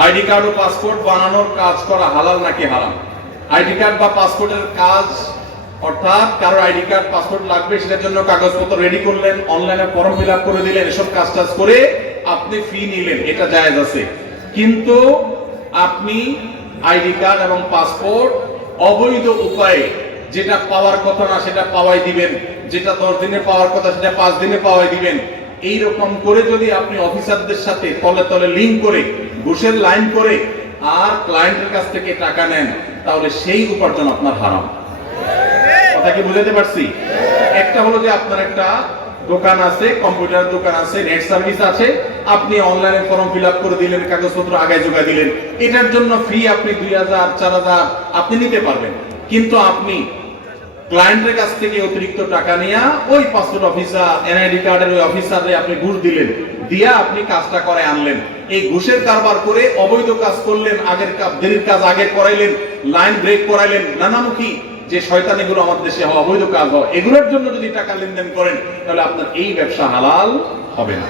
ID card ও passport বানানোর কাজ করা হালাল নাকি হারাম? আইডি কার্ড বা পাসপোর্টের কাজ, অর্থাৎ কারও আইডি কার্ড, পাসপোর্ট লাগবে, সেটার জন্য কাগজপত্র রেডি করলেন অনলাইনে ফর্ম ফিল করে দিলেন, এসব কাজ টাজ করে আপনি ফি নিলেন, এটা জায়েজ আছে। কিন্তু আপনি আইডি কার্ড এবং পাসপোর্ট অবৈধ উপায়ে যেটা পাওয়ার কথা না, সেটা পাওয়াই দিবেন। যেটা দশ দিনে পাওয়ার কথা, সেটা পাঁচ দিনে পাওয়াই দিবেন। এই রকম করে যদি আপনি অফিসারদের সাথে তলে তলে লিঙ্ক করে, ঘুষের লাইন করে আর ক্লায়েন্টের কাছ থেকে টাকা নেন, তাহলে সেই উপার্জন আপনার হারাম। কথা কি বুঝাতে পারছি? একটা হলো যে আপনার একটা দোকান আছে কম্পিউটার দোকান আছে নেট সার্ভিস আছে, আপনি অনলাইনে ফর্ম ফিল আপ করে দিলেন, কাগজপত্র আগে যোগায় দিলেন, এটার জন্য ফি আপনি দুই হাজার, চার হাজার আপনি নিতে পারবেন। কিন্তু আপনি ক্লায়েন্টের কাছ থেকে অতিরিক্ত টাকা নিয়ে, ওই পাসপোর্ট অফিসার এনআইডি কার্ডের ওই অফিসারে আপনি ঘুষ দিলেন। দিয়া আপনি কাজটা করে আনলেন। এই ঘুষের কারবার করে অবৈধ কাজ করলেন, আগের কাজ দেরির কাজ আগে করাইলেন লাইন ব্রেক করাইলেন, নানামুখী যে শয়তানিগুলো আমাদের দেশে হয়, অবৈধ কাজ হয়, এগুলোর জন্য যদি টাকা লেনদেন করেন, তাহলে আপনার এই ব্যবসা হালাল হবে না।